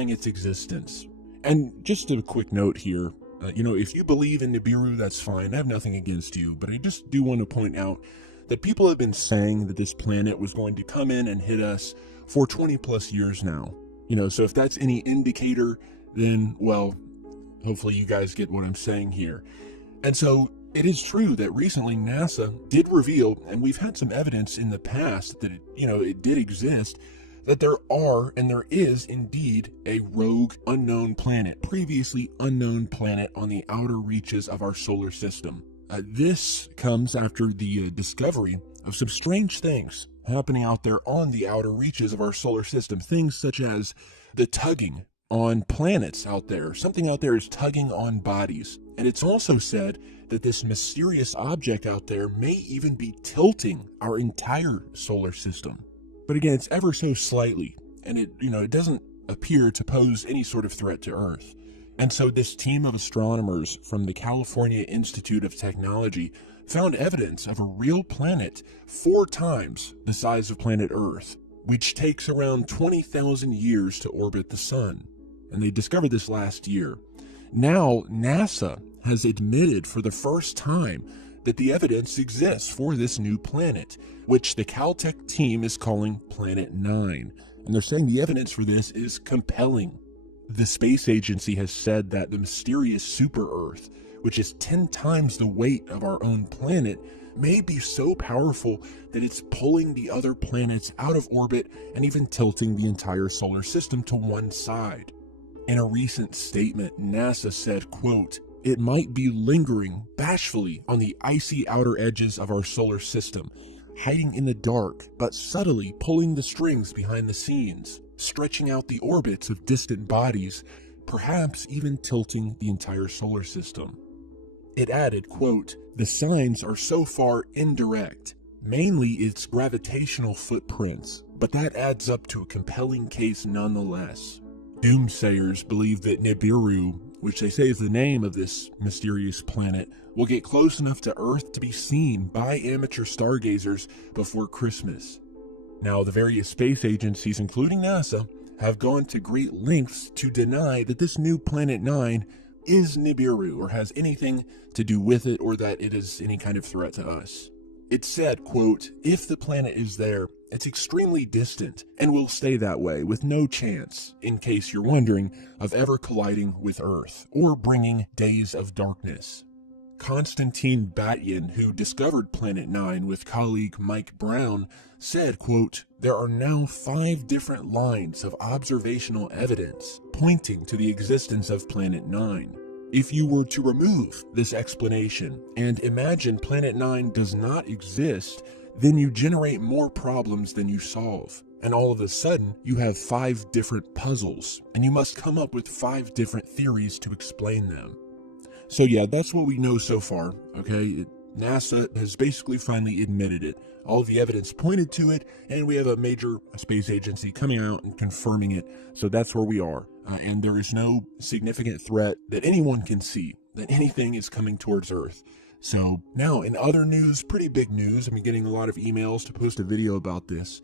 denying its existence. And just a quick note here, if you believe in Nibiru, that's fine. I have nothing against you, but I just do want to point out that people have been saying that this planet was going to come in and hit us for 20 plus years now. So if that's any indicator, then, well, hopefully you guys get what I'm saying here. And so it is true that recently NASA did reveal, and we've had some evidence in the past that it did exist, that there is indeed a rogue unknown planet, previously unknown planet on the outer reaches of our solar system. This comes after the discovery of some strange things happening out there on the outer reaches of our solar system. Things such as the tugging on planets out there. Something out there is tugging on bodies. And it's also said that this mysterious object out there may even be tilting our entire solar system. But again, it's ever so slightly, and it doesn't appear to pose any sort of threat to Earth. And so this team of astronomers from the California Institute of Technology found evidence of a real planet 4 times the size of planet Earth, which takes around 20,000 years to orbit the sun. And they discovered this last year. Now, NASA has admitted for the first time that the evidence exists for this new planet, which the Caltech team is calling Planet 9. And they're saying the evidence for this is compelling. The space agency has said that the mysterious super-Earth, which is 10 times the weight of our own planet, may be so powerful that it's pulling the other planets out of orbit and even tilting the entire solar system to one side. In a recent statement, NASA said, quote, "It might be lingering bashfully on the icy outer edges of our solar system, hiding in the dark, but subtly pulling the strings behind the scenes, stretching out the orbits of distant bodies, perhaps even tilting the entire solar system." It added, quote, "The signs are so far indirect, mainly its gravitational footprints, but that adds up to a compelling case nonetheless." Doomsayers believe that Nibiru, which they say is the name of this mysterious planet, will get close enough to Earth to be seen by amateur stargazers before Christmas. Now, the various space agencies, including NASA, have gone to great lengths to deny that this new Planet 9 is Nibiru or has anything to do with it, or that it is any kind of threat to us. It said, quote, "If the planet is there, it's extremely distant and will stay that way with no chance, in case you're wondering, of ever colliding with Earth or bringing days of darkness." Konstantin Batyin, who discovered Planet 9 with colleague Mike Brown, said, quote, "There are now 5 different lines of observational evidence pointing to the existence of Planet 9. If you were to remove this explanation and imagine Planet 9 does not exist, then you generate more problems than you solve. And all of a sudden, you have 5 different puzzles, and you must come up with 5 different theories to explain them." So yeah, that's what we know so far, okay? NASA has basically finally admitted it. All of the evidence pointed to it, and we have a major space agency coming out and confirming it. So that's where we are. And there is no significant threat that anyone can see, that anything is coming towards Earth. So now, in other news, pretty big news, I've been getting a lot of emails to post a video about this.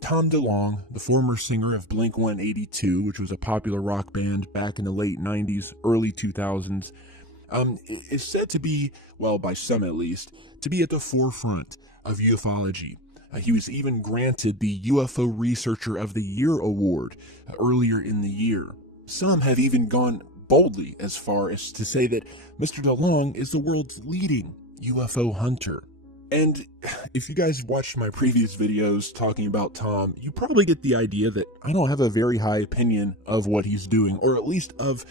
Tom DeLonge, the former singer of Blink-182, which was a popular rock band back in the late 90s, early 2000s, is said to be, well, by some at least, to be at the forefront of ufology. He was even granted the UFO Researcher of the Year award earlier in the year. Some have even gone boldly as far as to say that Mr. DeLonge is the world's leading UFO hunter. And if you guys watched my previous videos talking about Tom, you probably get the idea that I don't have a very high opinion of what he's doing, or at least of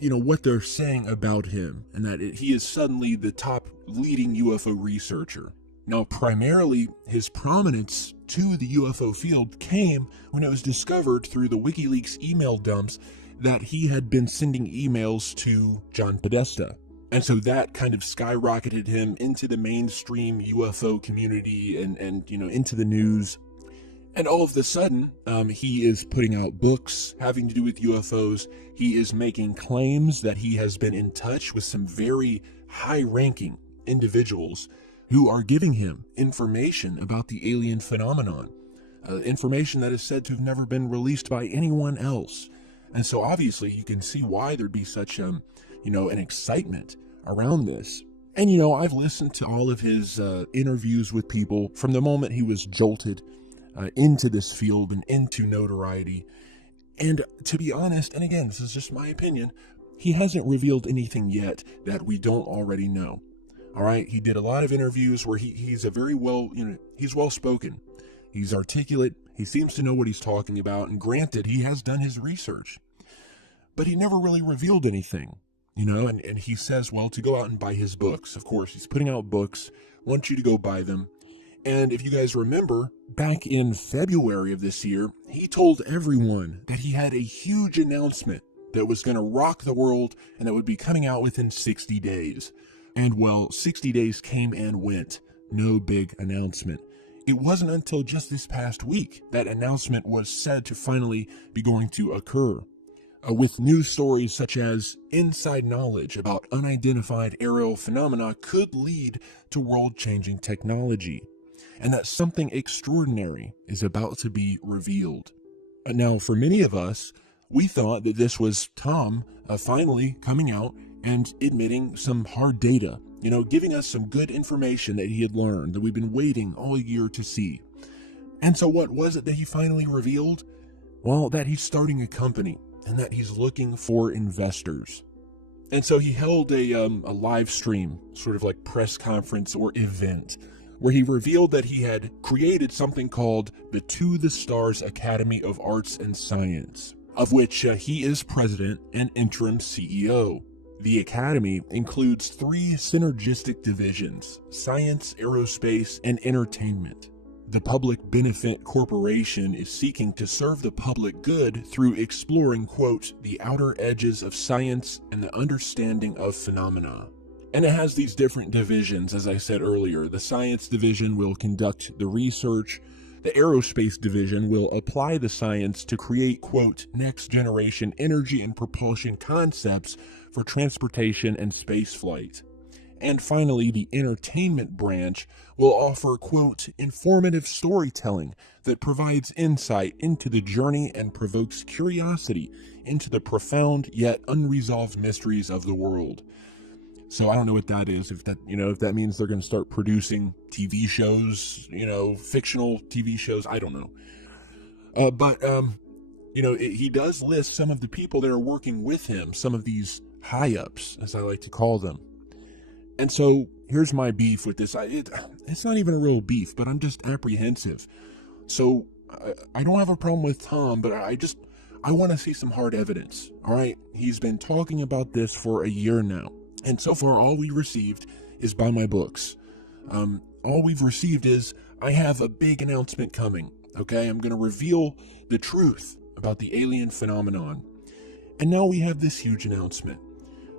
what they're saying about him, and that he is suddenly the top leading UFO researcher. Now, primarily, his prominence to the UFO field came when it was discovered through the WikiLeaks email dumps that he had been sending emails to John Podesta. And so that kind of skyrocketed him into the mainstream UFO community and into the news. And all of a sudden, he is putting out books having to do with UFOs. He is making claims that he has been in touch with some very high-ranking individuals who are giving him information about the alien phenomenon, information that is said to have never been released by anyone else. And so obviously you can see why there'd be such, an excitement around this. And, I've listened to all of his interviews with people from the moment he was jolted into this field and into notoriety. And to be honest, and again, this is just my opinion, he hasn't revealed anything yet that we don't already know. All right, he did a lot of interviews where he's a very he's well spoken. He's articulate. He seems to know what he's talking about. And granted, he has done his research, but he never really revealed anything, and he says, well, to go out and buy his books. Of course, he's putting out books, wants you to go buy them. And if you guys remember, back in February of this year, he told everyone that he had a huge announcement that was going to rock the world and that would be coming out within 60 days. And well, 60 days came and went. No big announcement. It wasn't until just this past week that announcement was said to finally be going to occur. With news stories such as inside knowledge about unidentified aerial phenomena could lead to world-changing technology, and that something extraordinary is about to be revealed. Now, for many of us, we thought that this was Tom finally coming out and admitting some hard data, giving us some good information that he had learned that we've been waiting all year to see. And so what was it that he finally revealed? Well, that he's starting a company and that he's looking for investors. And so he held a live stream, sort of like press conference or event, where he revealed that he had created something called the To the Stars Academy of Arts and Science, of which he is president and interim CEO. The Academy includes 3 synergistic divisions: science, aerospace, and entertainment. The Public Benefit Corporation is seeking to serve the public good through exploring, quote, the outer edges of science and the understanding of phenomena. And it has these different divisions, as I said earlier. The science division will conduct the research. The aerospace division will apply the science to create, quote, next generation energy and propulsion concepts for transportation and space flight. And finally, the entertainment branch will offer, quote, informative storytelling that provides insight into the journey and provokes curiosity into the profound yet unresolved mysteries of the world. So I don't know what that is, if that means they're going to start producing TV shows, fictional TV shows, I don't know. But he does list some of the people that are working with him, some of these high-ups, as I like to call them. And so here's my beef with this. It's not even a real beef, but I'm just apprehensive. So I don't have a problem with Tom, but I want to see some hard evidence. All right. He's been talking about this for a year now. And so far, all we received is buy my books. All we've received is, I have a big announcement coming. Okay. I'm going to reveal the truth about the alien phenomenon. And now we have this huge announcement,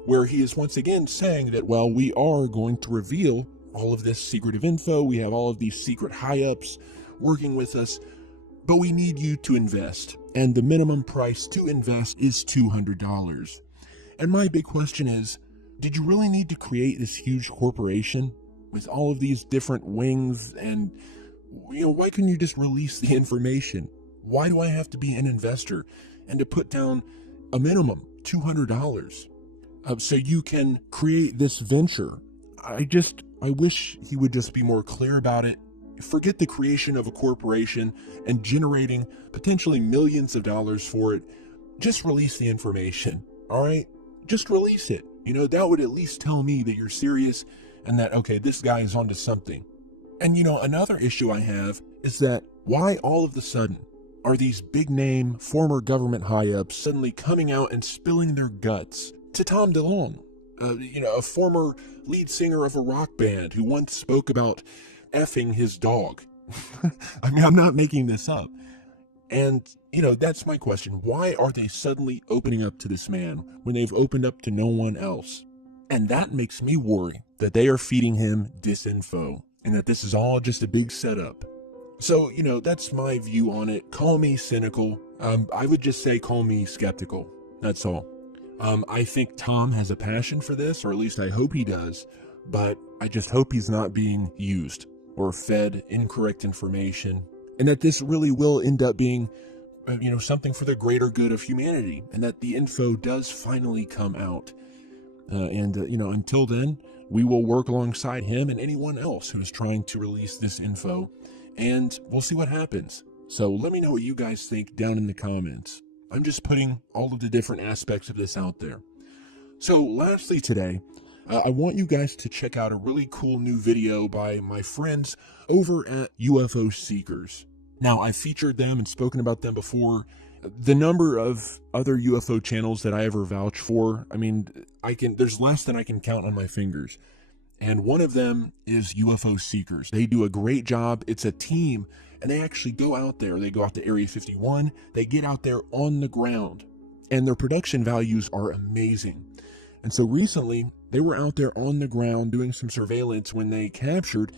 where he is once again saying that, well, we are going to reveal all of this secretive info. We have all of these secret high-ups working with us, but we need you to invest. And the minimum price to invest is $200. And my big question is, did you really need to create this huge corporation with all of these different wings? And, why couldn't you just release the information? Why do I have to be an investor and to put down a minimum $200? So you can create this venture. I wish he would just be more clear about it. Forget the creation of a corporation and generating potentially millions of dollars for it. Just release the information, all right? Just release it. That would at least tell me that you're serious and that, okay, this guy is onto something. And, another issue I have is that why all of a sudden are these big name former government high-ups suddenly coming out and spilling their guts to Tom DeLonge, a former lead singer of a rock band who once spoke about effing his dog. I mean, I'm not making this up. And, that's my question. Why are they suddenly opening up to this man when they've opened up to no one else? And that makes me worry that they are feeding him disinfo and that this is all just a big setup. So, that's my view on it. Call me cynical. I would just say call me skeptical. That's all. I think Tom has a passion for this, or at least I hope he does, but I just hope he's not being used or fed incorrect information, and that this really will end up being something for the greater good of humanity, and that the info does finally come out. Until then, we will work alongside him and anyone else who is trying to release this info, and we'll see what happens. So let me know what you guys think down in the comments. I'm just putting all of the different aspects of this out there. So lastly today, I want you guys to check out a really cool new video by my friends over at UFO Seekers. Now, I've featured them and spoken about them before. The number of other UFO channels that I ever vouch for, there's less than I can count on my fingers. And one of them is UFO Seekers. They do a great job. It's a team, and they actually go out there. They go out to Area 51. They get out there on the ground, and their production values are amazing. And so recently, they were out there on the ground doing some surveillance when they captured